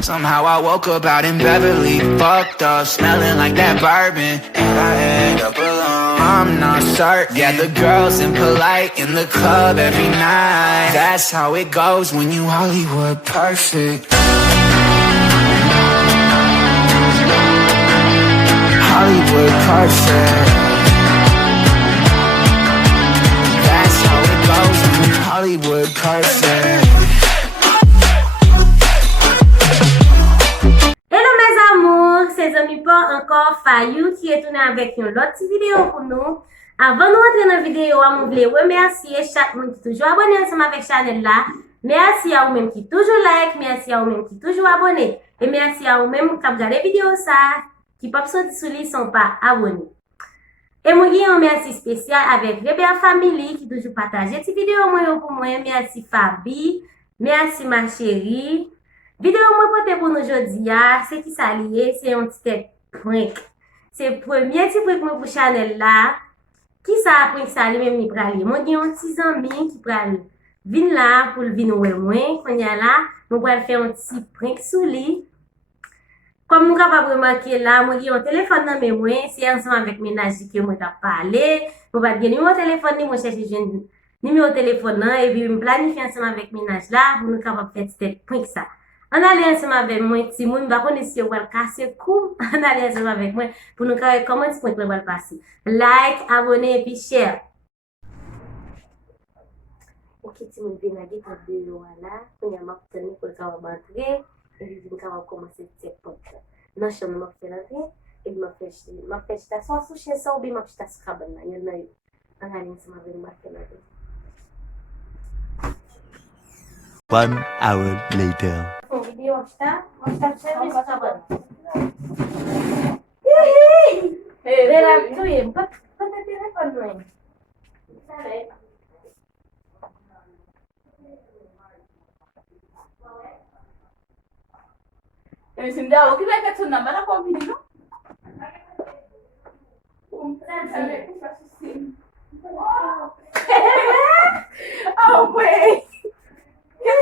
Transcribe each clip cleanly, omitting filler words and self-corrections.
Somehow I woke up out in Beverly, fucked up, smelling like that bourbon, and I end up alone. I'm not certain. Yeah, the girls impolite in the club every night. That's how it goes when you Hollywood perfect. Hollywood perfect. That's how it goes when you Hollywood perfect. Ses amis pas encore Fayou qui est tourné avec une autre vidéo pour nous. Avant de rentrer dans la vidéo, je voulais remercier chaque monde qui est toujours abonné ensemble avec la chaîne là. Merci à vous-même qui toujours like, merci à vous-même qui toujours abonné. Et merci à vous-même qui regardé la vidéo ça, qui peuvent sortir sur les sont pas abonnés. Et moi, j'ai un merci spécial avec Rebelle Family qui toujours partage cette vidéo pour moi. Merci Fabi, merci ma chérie. Vidéo moi porté pour nous aujourd'hui, c'est qui ça lié, c'est un petit prank. C'est le premier petit prank pour Chanel là. Qui ça prank ça lui même ni pralé. Moi j'ai un petit ami qui pral vinn là pour venir ouais moi, quand y a là, moi pral faire un petit prank sous lui. Comme nous capable remarquer là, moi j'ai un téléphone dans mes mains, c'est ensemble avec ménage que moi t'a parlé. Moi pas gagner numéro téléphone ni moi chercher jeune numéro téléphone là et puis me planifier ensemble avec ménage là pour nous capable faire petit prank ça. On allait ensemble avec moi, si moi, je vais si on va casser coup. On allait ensemble avec moi pour nous faire comment ce point va passer. Like, abonner et puis share. Ok, si vous venez à dire que vous là, on a marqué pour le cas où entrer et puis on va commencer cette porte. Non, je vais faire l'entrée et je vais faire ça soit sous chez ça ou bien je vais faire ça cabane là. On allait ensemble avec moi faire l'entrée. 1 hour later. Video está chévere esta banda. Verá, tú y ¿cuánto tienes con Noé? ¿Sabes? Simda, o que vai que tu não vai com menino? Oh, wait.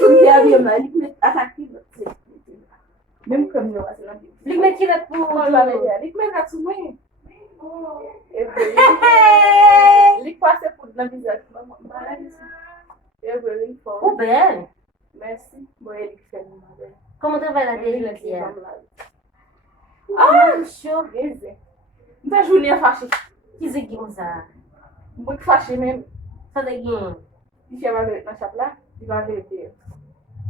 Dia dia mah, lik akaki même comme nous, Lik met kilat po. lik met kat semua. Lik passe por na visagem, Oh, belle. Merci. Bon, ele que fez uma belle. Comment tu vas la délicier? Ah, chaud. Não tá Juninha faixa. Que ziguinho ça? Muito faixa mesmo. Ça ziguinho. Il fait mal na chapla, il va vérifier.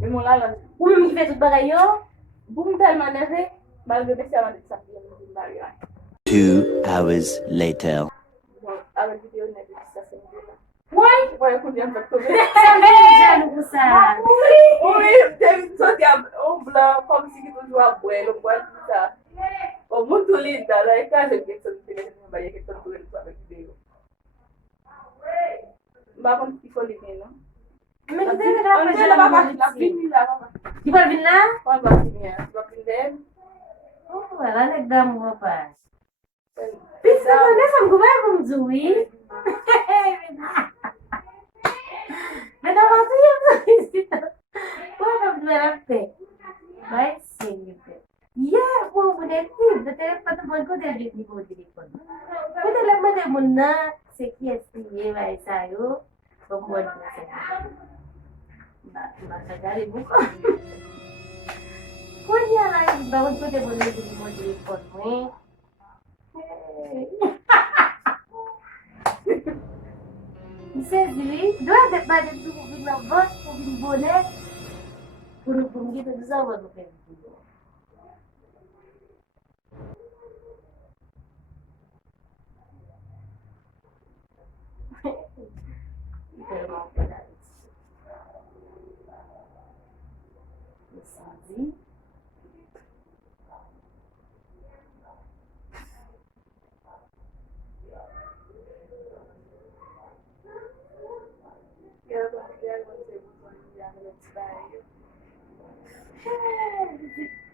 Mais mon là, Ou même qui fait tout bagaille yo? boum tellement nerveux, malgré que c'est avant de s'appeler une barrière. 2 hours later. Bon, avec vidéo nerveux, ça c'est bien. Ouais. Ouais, écoute, bien fait tomber. Jaloux pour ça. Oui, David sorti en blanc, comme si il toujours à boire, le boire tout ça. Au monde tout lindo, là, et quand j'ai fait ça, je vais me bailler quelque chose avec vidéo. Bah, comme il faut les bien, non? Mais tu On devrais est rappeler là-bas, la la vie là, Tu vas venir là? on va finir. Tu vas finir. Oh, voilà, avec d'amour, papa. C'est Puis ça, ça. ça me couvre pour me dire oui. Mais dans la vie, pourquoi tu vas la faire? Vai sim, yeah, bon, vous êtes libre. Le téléphone, vous pouvez le niveau téléphone. Vous allez me demander ce qui est signé, va ça, yo. Comme moi, je sais. Bah, regardez beaucoup. Quand il y a là, il va vous demander le niveau téléphone, oui. Você viu? Dois debates do governo na voz, o governo boné, por um punguito dos avós do governo.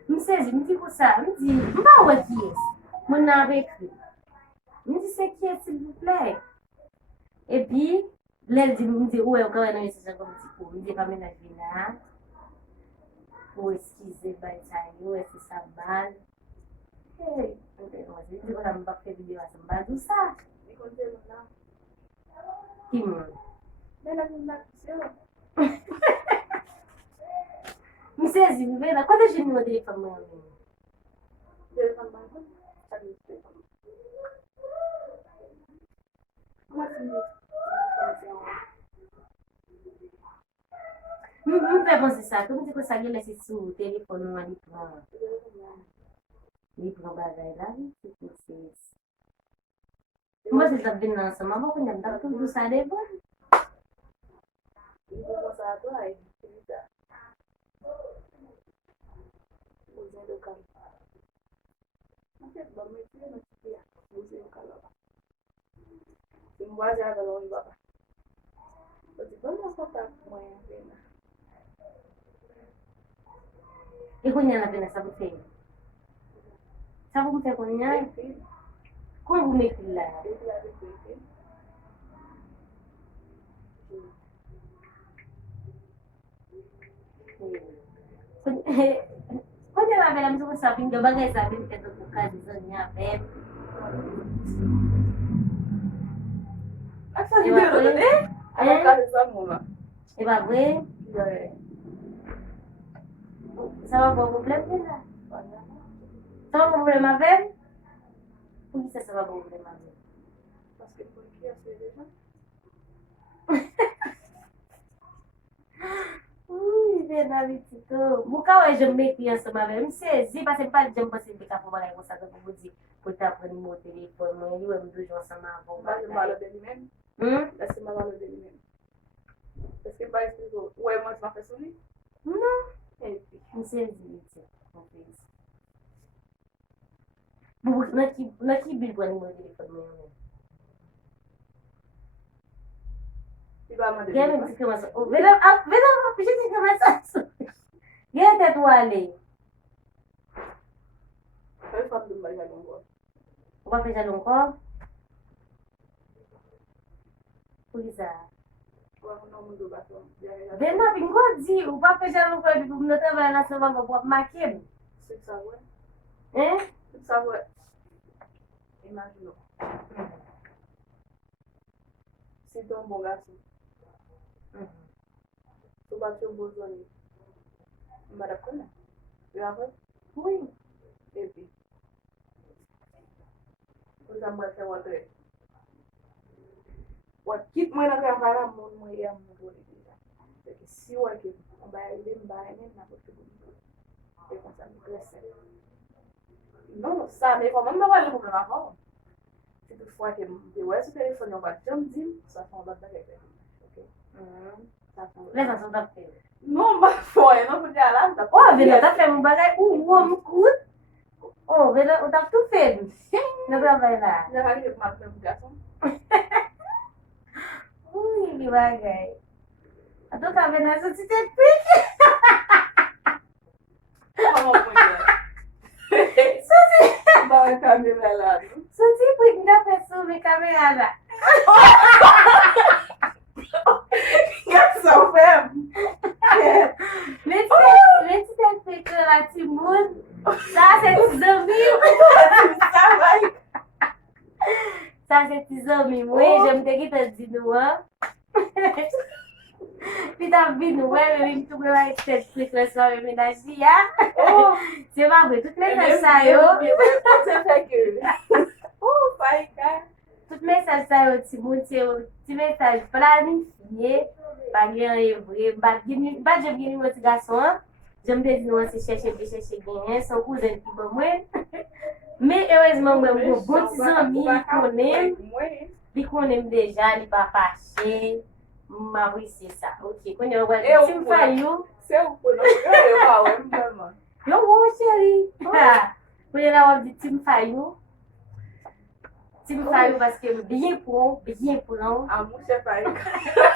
Msezi, mdiku ça, mdi, mba wè ki es, mwen nan rekri. Mdi se ki es, s'il vous plaît. Et puis, lèl di mdi, ouè, ou kawè nan messajan kom ti pou, mdi pa menaj vina. Ou eskize bay sa yo, esi sa bal. Hey, mwen se di kon la mba fe video a sa bal ou sa? Di kon te moun nan. Ki moun? Men la moun nan kisyo. Mwen se zi mwen la, kote jen nou telefon mwen yon? Telefon mwen kon? Sa di telefon. Mwen se mwen Mwen fè pon se sa, tou mwen se kon sa gen lese sou telefon mwen li pran. Li pran bagay la, mwen se tap ven nan seman, mwen kon yon tap tout sa devon. Mwen kon sa to ay, mwen jen do kam. Mwen se ba mwen se mwen se mwen jen do kam la ba. Se mwen waje a galon ba ba. Mwen se bon mwen kontak mwen ven na. E kon yon la ven na sa pou fè? Sa pou fè kon yon? Kon pou mèk la? Kon yon la ven la mwen se kon sa fin, do bagay sa fin kè do pou kazi zon yon ven. A sa di de lo de? A la kazi sa moun la. E ba vwe? Yoye. Sa va bon problem ven la? Sa va bon problem avem? Pou ki sa va bon problem avem? Paske pou ki a se dejan? Ouy, ven la vitito. Mou ka wè jom mek yon seman avem. Mse zi, pase pa jom pase de ka pou bagay kon sa ke pou di pou ta preni mou telefon mwen. Yon wè mdou jon seman avon. Mwen malo de li men. Lase mwen malo de li men. Paske ba espligo, wè mwen se ma fè souli? Non. Mse zi, nan ki bil preni mou telefon mwen? Ti ba man de li Gen men. men di keman sa. Vedan, jeti keman sa sou. Gen tet wale. Fè fam di mba jalon go. Ou pa fe jalon kon? Pou ki sa? Wè mwen nan moun do baton. Vedan, pi mgo di, ou pa fe jalon kon di pou mnote vè la seman pou ap makem. Se sa wè. Hein? Se sa wè. Imagino. Si ton bon gason. Sou bat yon bozon yi. Mba dap konen. Yon avè? Oui. E pi. Ou sa mwen se watre. Wat kit mwen akè avara moun mwen yam mwen goni dija. Deke si wè ke mba yon mba yon na pote goni. E kon sa mwen kresen. Non, sa me kon mwen wale mwen avon. Si tout fwa ke mwen wè sou telefon yon bat jom dim, sa fon bat bagay pe. Ok? Sa fon. Lè sa son tap fe. Non, ba fwa, non pou di alam ta. Oh, vele, tap fe mou bagay ou mou kout. Oh, vele, ou tap tout fe. Nè travay la. Jan vali ke mwen mwen gason. Ouy, li bagay. Ato ka vene sou ti te pik. Koman mwen yon? Sou Ba wè kamera la. ti pik nga fe sou me kamera la. Gason fem. Le ti te pik la ti moun. Sa se ti zomi. Sa vay. Sa se ti zomi mwen. Jem te ki te di nou an. Pi ta vi nou wè, mwen tou mwen wè te pik le so mwen menaji ya. Se mwen vwe, tout mesaj sa yo. Se fek yo. Fay ka. Tout mesaj sa yo ti moun, ti mesaj planifiye. Pa gen evre, bat jem geni mwen ti gason. Jem te di nou an se chèche genyen, son kouzen ki bon mwen. Me heureusement mwen mwen bon ti zanmi, li konem deja, li pa fache. Ma wisi sa, ok. Konye wè, ti m fayou. Se ou konon, yo pa wè mwen. Yo wè, chéri. Konye la wè di ti m fayou. Ti m fayou paske biyen pou lan. A mwen se fay ka.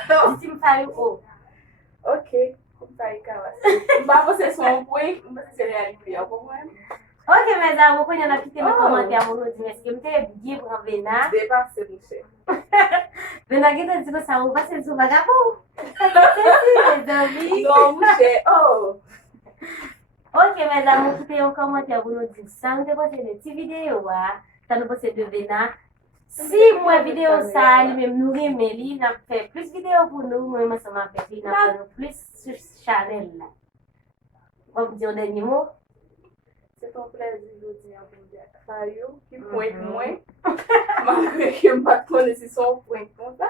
Di ti m fayou ou. Ok, mwen fay ka wè. Mba mwen se son pwen, mwen se realite ya pou mwen. Ok, mes amours, konye nan kite me komante a moun nou di meske mte biye pou an vena. Depase mwen se. Vena gete di ko sa ou pase sou vagabou. Se si, mes amis. Non mwen se, oh. Ok, mes amours, écoutez un commentaire pour nous dire ça. Nous avons posté des petites vidéos, ça nous poste de Vena. Si moi vidéo ça, lui-même nous remet, il a fait plus de vidéos pour nous, moi, ensemble avec lui, il a fait plus sur Chanel là. On vous dit un dernier mot? C'est un plaisir de dire pour dire Fayou qui pointe moins. Malgré que je ne connais pas si son point comme ça.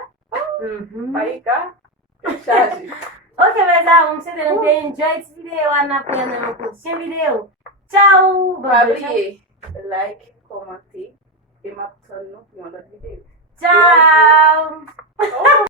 Faïka, chargé. Ok, mes amours, c'est de nous enjoy cette vidéo. On a pris dans une prochaine vidéo. Ciao! Pas oublier, like, commenter et m'attendre pour une autre vidéo. Ciao!